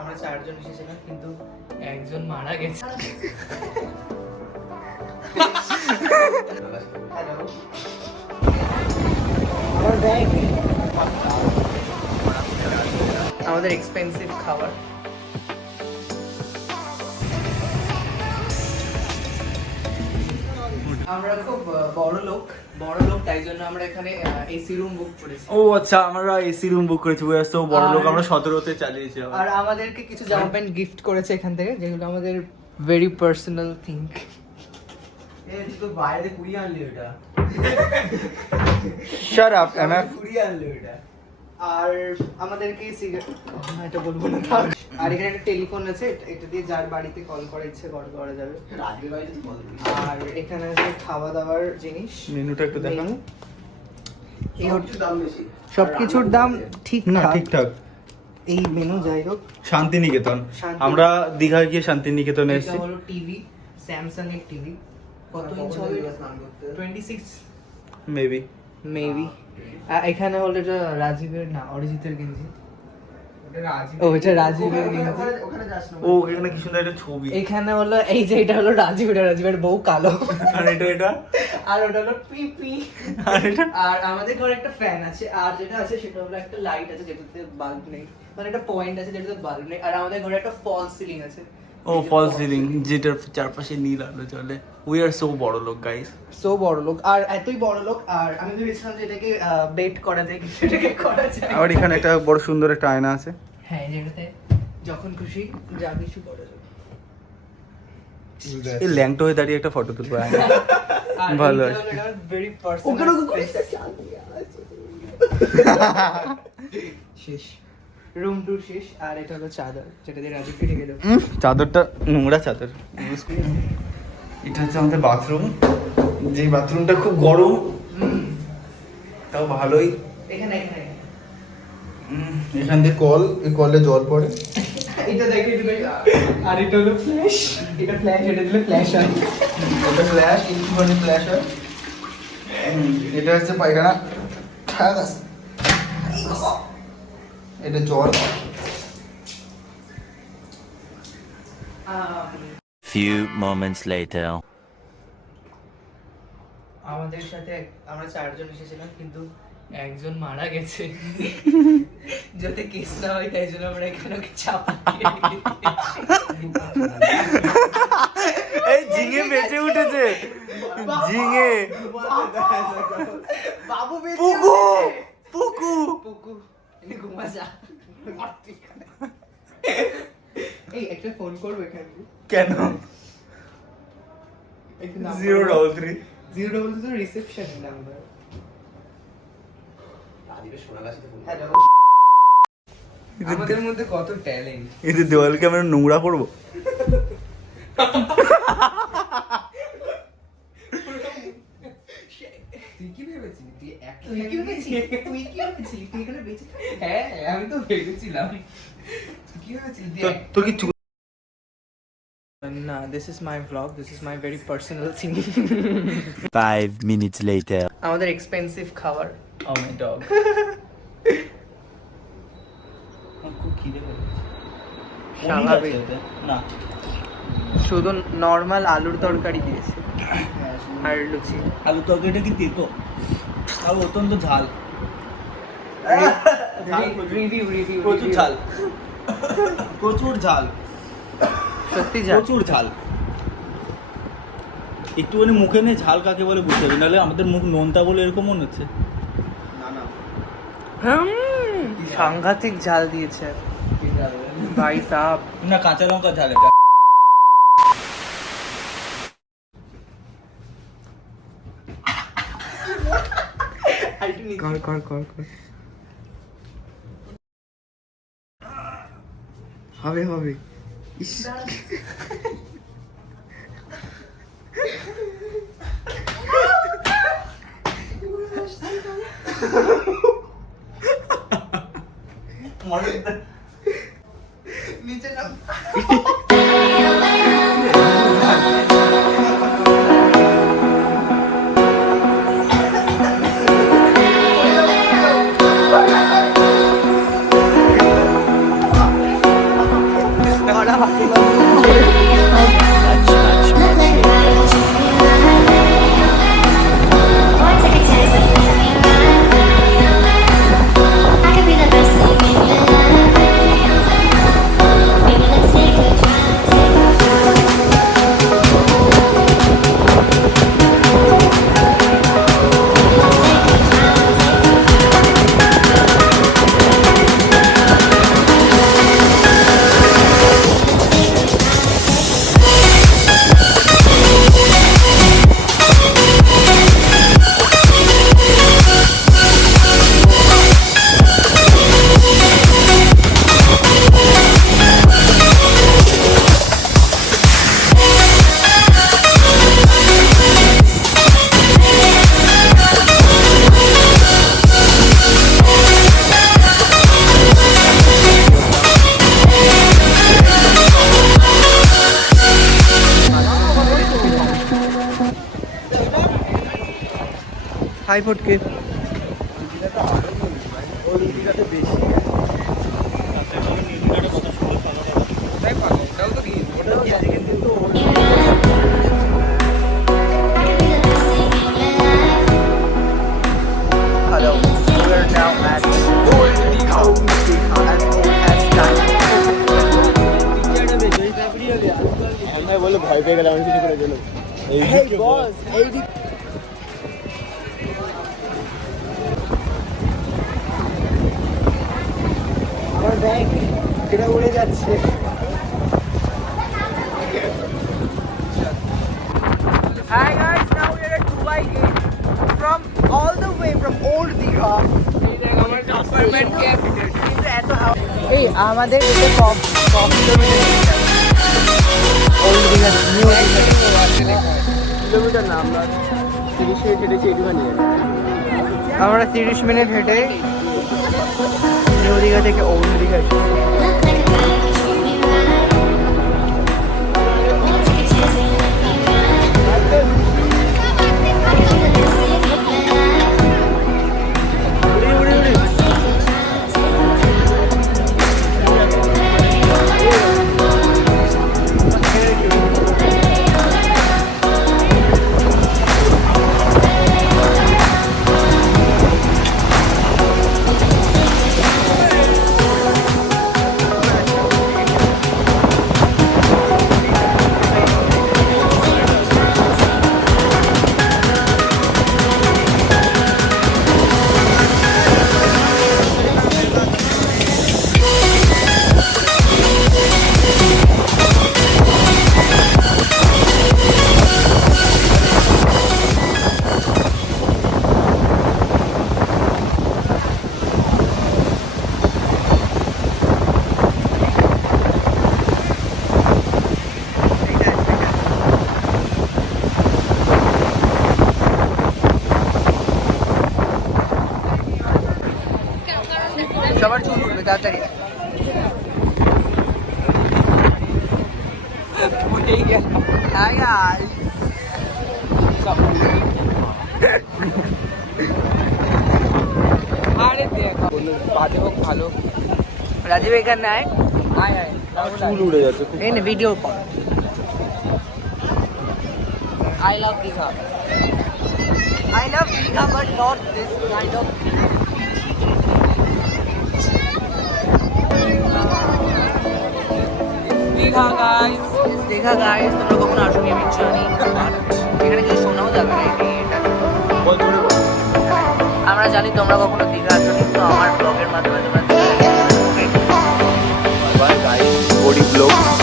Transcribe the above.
আমরা 4 জন এসেছিলাম কিন্তু একজন মারা গেছে। আমাদের এক্সপেন্সিভ খাবার। আমরা খুব বড় লোক তাই জন্য আমরা এখানে এসি রুম বুক করেছি। ও আচ্ছা, আমরা এসি রুম বুক করেছি। ওই তো বড় লোক, আমরা 17তে চালিয়েছি। আর আমাদেরকে কিছু জামা প্যান্ট গিফট করেছে এখান থেকে, যেগুলো আমাদের ভেরি পার্সোনাল থিং। তুই তো বাইরে কুড়িয়ে আনলি ওটা। Shut up MF. কুড়িয়ে আনলি ওটা। আর আমাদেরকে এটা বলবো না। আর এখানে একটা টেলিফোন আছে, এটা দিয়ে যার বাড়িতে কল করার ইচ্ছে করা যাবে। রাজীবের বাড়িতে কল করি। আর এখানে আছে খাওয়া দাওয়ার জিনিস। মেনুটা একটু দেখান। এই সবকিছুর দাম বেশি। সবকিছুর দাম ঠিকঠাক। এই মেনু যাই হোক। শান্তিনিকেতন, আমরা দীঘায় গিয়ে শান্তিনিকেতনে এটা এসেছি। হলো টিভি, স্যামসাং এর টিভি। কত ইঞ্চ হবে? 26 মেবি। এখানে হলো এটা রাজীবের না অরিজিতের গেঞ্জি। ও এটা রাজীবের গেঞ্জি। ওখানে যাস না। ও এখানে কি সুন্দর একটা ছবি। এখানে হলো এই যে এটা হলো রাজীবের বউ কালো। আর এটা আর ওটা হলো পিপি। আর আমাদের ঘরে একটা ফ্যান আছে, আর যেটা আছে সেটা হলো একটা লাইট আছে যেটাতে বাল্ব নেই, মানে একটা পয়েন্ট আছে যেটাতে বাল্ব নেই। আর আমাদের ঘরে একটা ফল সিলিং আছে। ও ফল সিলিং, যেটার চারপাশে নীল আলো চলে। উই আর সো বড় লোক গাইস, সো বড় লোক। আর এতই বড় লোক, আর আমি ভেবেছিলাম যে এটাকে বেট করা যায়, কিন্তু এটাকে করা যায়। আর এখানে একটা বড় সুন্দর একটা আয়না আছে। হ্যাঁ, যেটাতে যখন খুশি যা কিছু করা যাবে। এই ল্যাংটো হয়ে দাঁড়িয়ে একটা ফটো তুলবো। আর ভালো এটা আছে। হলো এটা ভেরি পার্সোনাল শেষ, রুম টুর শেষ। আর এটা হলো চাদর, যেটা দিয়ে রাজীবকে ঢেকে দেবো। চাদরটা নোংরা চাদর। এটা হচ্ছে আমাদের বাথরুম, যে বাথরুমটা খুব গরম, তাও ভালোই। এখানে এখান দিয়ে কল, এই কলে জল পড়ে। এটা দেখে দিলে। আর এটা হলো ফ্ল্যাশ, এটা ফ্ল্যাশ, এটা দিলে ফ্ল্যাশ হয়। এটা ফ্ল্যাশ, একটুখানি ফ্ল্যাশ হয়। এটা হচ্ছে পায়খানা, এটা জল। Few moments later. আমাদের সাথে আমরা 4 জন এসেছিলাম কিন্তু একজন মারা গেছে। যাতে কেস না হয় তাই জন্য আমরা এখানে ওকে চাপা দিয়ে এই ঝিঙে বেঁচে উঠেছে, ঝিঙে। বাবু বেঁচে পুকু উঠেছে। পুকু পুকু এনে ঘুমা যা। এই একটা ফোন করবো এখানে। কেন? 033 033 রিসেপশন নাম্বার। রাজীবের সোনাগাছিতে ফোন। হ্যালো। আমাদের মধ্যে কত ট্যালেন্ট। এই যে দেওয়ালকে আমরা নোংরা করবো। তুই কি ভেবেছিলি? তুই কি ভেবেছিলি? তুই এখানে বেঁচে থাকবি? হ্যাঁ, আমি তো ভেবেছিলাম। তুই কি ভেবেছিলি? তোর কি না, this is my vlog. This is my very personal thing. 5 minutes later. আমাদের এক্সপেন্সিভ খাবার। Oh my dog. খুব খিদে পেয়েছে। স্বাভাবিক। না, শুধু নর্মাল আলুর তরকারি দিয়েছে আর লুচি। আলু তরকারিটা কি তেতো আর অত্যন্ত ঝাল। রিভিউ প্রচুর ঝাল, প্রচুর ঝাল, সত্যি যা প্রচুর ঝাল। একটুখানি মুখে নিয়ে ঝাল কাকে বলে বুঝতে হবে, নাহলে আমাদের মুখ নোনতা বলে এরকম মনে হচ্ছে। না না। সাংঘাতিক ঝাল দিয়েছে ভাই সাহেব। না, কাঁচা লঙ্কা ঝাল এটা। কর হবে ইস। নিচে নাম। মারা হাতে Much, much, much later. Hi ফুটকে Hello, we are now at Old Digha and as time. আমরা বলে ভয় পেয়ে গেলাম আমি কিছু করে দিলাম Hey boss, hey আমার ব্যাগ এটা উড়ে যাচ্ছে। Hi guys, now we are at Dubai Gate from all the way from Old Digha. এই আমাদের এটা কম kilometre Old Digha new kilometre না আমরা 30 মিনিট হেঁটেছি একটুখানি আমরা 30 মিনিট হেঁটে নিউ দীঘা থেকে ওল্ড দীঘা এসেছি। সবার চুল উঠবে তাড়াতাড়ি Hi guys. আরে দেখো বাজে হোক ভালো রাজীব এখানে আয় আয় আয় চুল উড়ে যাচ্ছে এই না ভিডিও কর I love Digha but not this kind of Digha guys তোমরা কখনো আসোনি আমি জানি এখানে কিছু শোনাও যাবে না আমরা জানি তোমরা কখনো দীঘা আসোনি তো আমার ব্লগের মাধ্যমে তোমরা বাই বাই বডি ব্লগস